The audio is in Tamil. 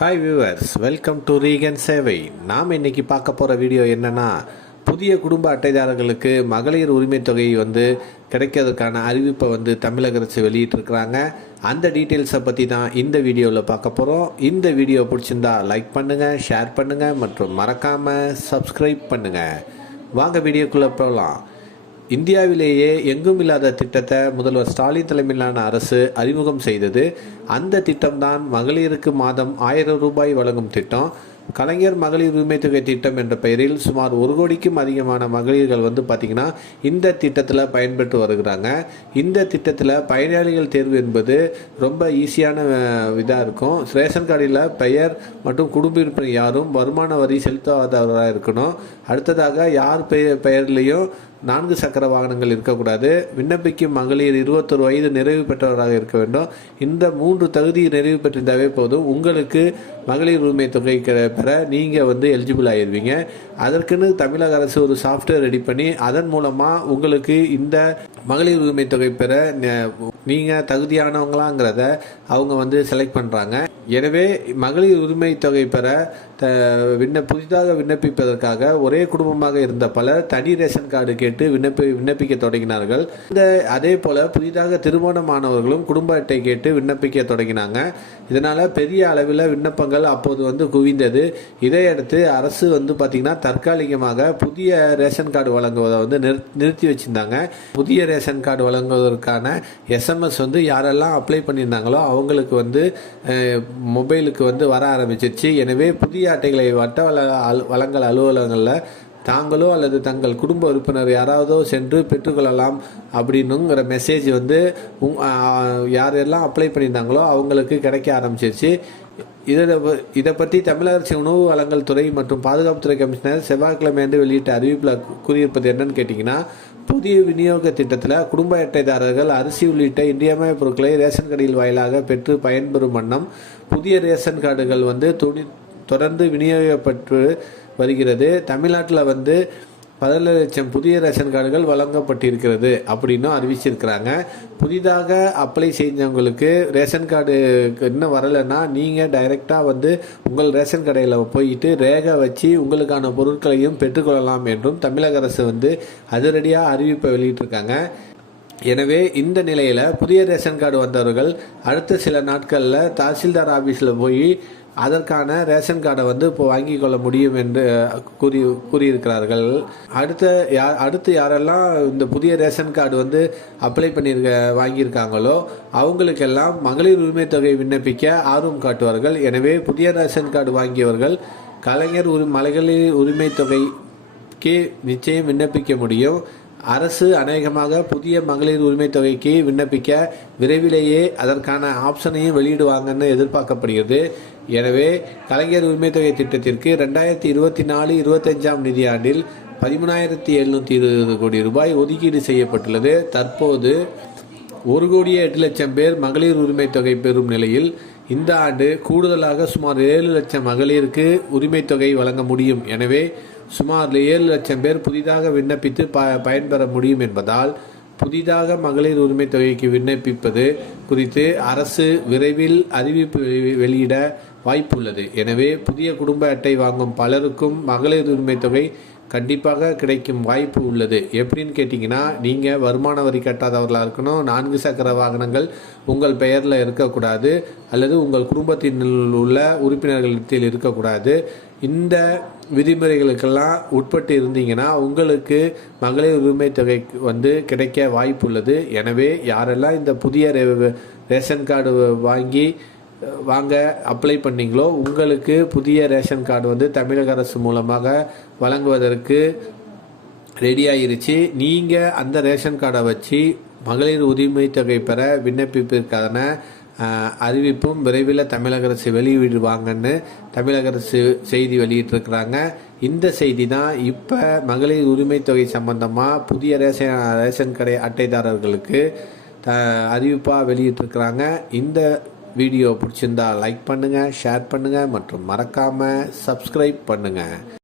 ஹாய் வியூவர்ஸ், வெல்கம் டு ரீகன் சேவை. நாம் இன்னைக்கு பார்க்க போகிற வீடியோ என்னன்னா, புதிய குடும்ப அட்டைதாரர்களுக்கு மகளிர் உரிமை தொகை கிடைக்கிறதுக்கான அறிவிப்பை தமிழக அரசு வெளியிட்டிருக்கிறாங்க. அந்த டீட்டெயில்ஸை பற்றி தான் இந்த வீடியோவில் பார்க்க போகிறோம். இந்த வீடியோ பிடிச்சிருந்தா லைக் பண்ணுங்கள், ஷேர் பண்ணுங்கள் மற்றும் மறக்காமல் சப்ஸ்கிரைப் பண்ணுங்கள். வாங்க வீடியோக்குள்ளே போகலாம். இந்தியாவிலேயே எங்கும் இல்லாத திட்டத்தை முதல்வர் ஸ்டாலின் தலைமையிலான அரசு அறிமுகம் செய்தது. அந்த திட்டம்தான் மகளிருக்கு மாதம் 1000 ரூபாய் வழங்கும் திட்டம். கலைஞர் மகளிர் உரிமை தொகை திட்டம் என்ற பெயரில் சுமார் 1 கோடிக்கும் அதிகமான மகளிர்கள் பார்த்திங்கன்னா இந்த திட்டத்தில் பயன்பெற்று வருகிறாங்க. இந்த திட்டத்தில் பயனாளிகள் தேர்வு என்பது ரொம்ப ஈஸியான இதாக இருக்கும். ரேஷன் கார்டில் பெயர் மற்றும் குடும்ப உறுப்பினர் யாரும் வருமான வரி செலுத்தாதவராக இருக்கணும். அடுத்ததாக யார் பெயர்லேயும் 4 சக்கர வாகனங்கள் இருக்கக்கூடாது. விண்ணப்பிக்கும் மகளிர் 21 வயது நிறைவு பெற்றவராக இருக்க வேண்டும். இந்த 3 தகுதி நிறைவு பெற்றிருந்தாவே போதும், உங்களுக்கு மகளிர் உரிமை தொகை பெற நீங்கள் எலிஜிபிள் ஆகிடுவீங்க. அதற்குன்னு தமிழக அரசு ஒரு சாஃப்ட்வேர் ரெடி பண்ணி அதன் மூலமாக உங்களுக்கு இந்த மகளிர் உரிமை தொகை பெற நீங்கள் தகுதியானவங்களாங்கிறத அவங்க செலக்ட் பண்ணுறாங்க. எனவே மகளிர் உரிமை தொகை பெற புதிதாக விண்ணப்பிப்பதற்காக ஒரே குடும்பமாக இருந்த பலர் தனி ரேஷன் கார்டு கேட்டு விண்ணப்பிக்க தொடங்கினார்கள். அதே போல புதிதாக திருமணமானவர்களும் குடும்ப அட்டை கேட்டு விண்ணப்பிக்க தொடங்கினாங்க. இதனால பெரிய அளவில் விண்ணப்பங்கள் அப்போது குவிந்தது. இதையடுத்து அரசு பார்த்தீங்கன்னா தற்காலிகமாக புதிய ரேஷன் கார்டு வழங்குவதை நிறுத்தி வச்சிருந்தாங்க. புதிய ரேஷன் கார்டு வழங்குவதற்கான SMS யாரெல்லாம் அப்ளை பண்ணியிருந்தாங்களோ அவங்களுக்கு மொபைலுக்கு வர ஆரம்பிச்சிருச்சு. எனவே புதிய அட்டைகளை வட்ட வழங்கல் அலுவலகங்களில் தாங்களோ அல்லது தங்கள் குடும்ப உறுப்பினர் யாராவதோ சென்று பெற்றுக்கொள்ளலாம் அப்படின்னுங்கிற மெசேஜ் யாரெல்லாம் அப்ளை பண்ணியிருந்தாங்களோ அவங்களுக்கு கிடைக்க ஆரம்பிச்சிருச்சு. இதை பற்றி தமிழக அரசு உணவு வழங்கல் துறை மற்றும் பாதுகாப்புத்துறை கமிஷனர் செவ்வாய்க்கிழமை வெளியிட்ட அறிவிப்பில் கூறியிருப்பது என்னன்னு கேட்டிங்கன்னா, புதிய விநியோக திட்டத்தில் குடும்ப அட்டைதாரர்கள் அரிசி உள்ளிட்ட இன்றியமையாத பொருட்களை ரேஷன் கடையில் வாயிலாக பெற்று பயன்பெறும் வண்ணம் புதிய ரேஷன் கார்டுகள் தொடர்ந்து விநியோகிக்கப்பட்டு வருகிறது. தமிழ்நாட்டில் 17 லட்சம் புதிய ரேஷன் கார்டுகள் வழங்கப்பட்டிருக்கிறது அப்படின்னு அறிவிச்சிருக்கிறாங்க. புதிதாக அப்ளை செஞ்சவங்களுக்கு ரேஷன் கார்டு இன்னும் வரலைன்னா நீங்கள் டைரெக்டாக உங்கள் ரேஷன் கடையில் போயிட்டு ரேகை வச்சு உங்களுக்கான பொருட்களையும் பெற்றுக்கொள்ளலாம் என்றும் தமிழக அரசு அதிரடியாக அறிவிப்பை வெளியிட்டிருக்காங்க. எனவே இந்த நிலையில் புதிய ரேஷன் கார்டு வந்தவர்கள் அடுத்த சில நாட்களில் தாசில்தார் ஆஃபீஸில் போய் அதற்கான ரேஷன் கார்டை இப்போ வாங்கிக் கொள்ள முடியும் என்று கூறியிருக்கிறார்கள். அடுத்து யாரெல்லாம் இந்த புதிய ரேஷன் கார்டு அப்ளை வாங்கியிருக்காங்களோ அவங்களுக்கெல்லாம் மகளிர் உரிமை தொகை விண்ணப்பிக்க ஆர்வம் காட்டுவார்கள். எனவே புதிய ரேஷன் கார்டு வாங்கியவர்கள் கலைஞர் மகளிர் உரிமை தொகைக்கு நிச்சயம் விண்ணப்பிக்க முடியும். அரசு அநேகமாக புதிய மகளிர் உரிமை தொகைக்கு விண்ணப்பிக்க விரைவிலேயே அதற்கான ஆப்ஷனையும் வெளியிடுவாங்கன்னு எதிர்பார்க்கப்படுகிறது. எனவே கலைஞர் உரிமை தொகை திட்டத்திற்கு 2024-25 நிதியாண்டில் 13,720 கோடி ரூபாய் ஒதுக்கீடு செய்யப்பட்டுள்ளது. தற்போது 1,08,00,000 பேர் மகளிர் உரிமை தொகை பெறும் நிலையில் இந்த ஆண்டு கூடுதலாக சுமார் 7 லட்சம் மகளிருக்கு உரிமை தொகை வழங்க முடியும். எனவே சுமார் 7 லட்சம் பேர் புதிதாக விண்ணப்பித்து பயன்பெற முடியும் என்பதால் புதிதாக மகளிர் உரிமை தொகைக்கு விண்ணப்பிப்பது குறித்து அரசு விரைவில் அறிவிப்பு வெளியிட வாய்ப்பு உள்ளது. எனவே புதிய குடும்ப அட்டை வாங்கும் பலருக்கும் மகளிர் உரிமை தொகை கண்டிப்பாக கிடைக்கும் வாய்ப்பு உள்ளது. எப்படின்னு கேட்டிங்கன்னா, நீங்கள் வருமான வரி கட்டாதவர்களாக இருக்கணும், 4 சக்கர வாகனங்கள் உங்கள் பெயரில் இருக்கக்கூடாது, அல்லது உங்கள் குடும்பத்தில் உள்ள உறுப்பினர்களிடத்தில் இருக்கக்கூடாது. இந்த விதிமுறைகளுக்கெல்லாம் உட்பட்டு இருந்தீங்கன்னா உங்களுக்கு மகளிர் உரிமை தொகை கிடைக்க வாய்ப்பு உள்ளது. எனவே யாரெல்லாம் இந்த புதிய ரேஷன் கார்டு வாங்க அப்ளை பண்ணீங்களோ உங்களுக்கு புதிய ரேஷன் கார்டு தமிழக அரசு மூலமாக வழங்குவதற்கு ரெடி ஆயிருச்சு. நீங்கள் அந்த ரேஷன் கார்டை வச்சு மகளிர் உரிமை தொகை பெற விண்ணப்பிப்பதற்கான அறிவிப்பும் விரைவில் தமிழக அரசு வெளியிடுவாங்கன்னு தமிழக அரசு செய்தி வெளியிட்டிருக்கிறாங்க. இந்த செய்தி தான் இப்போ மகளிர் உரிமை தொகை சம்பந்தமாக புதிய ரேஷன் கடை அட்டைதாரர்களுக்கு அறிவிப்பாக வெளியிட்டிருக்கிறாங்க. இந்த வீடியோ பிடிச்சிருந்தா லைக் பண்ணுங்கள், ஷேர் பண்ணுங்கள் மற்றும் மறக்காமல் சப்ஸ்கிரைப் பண்ணுங்கள்.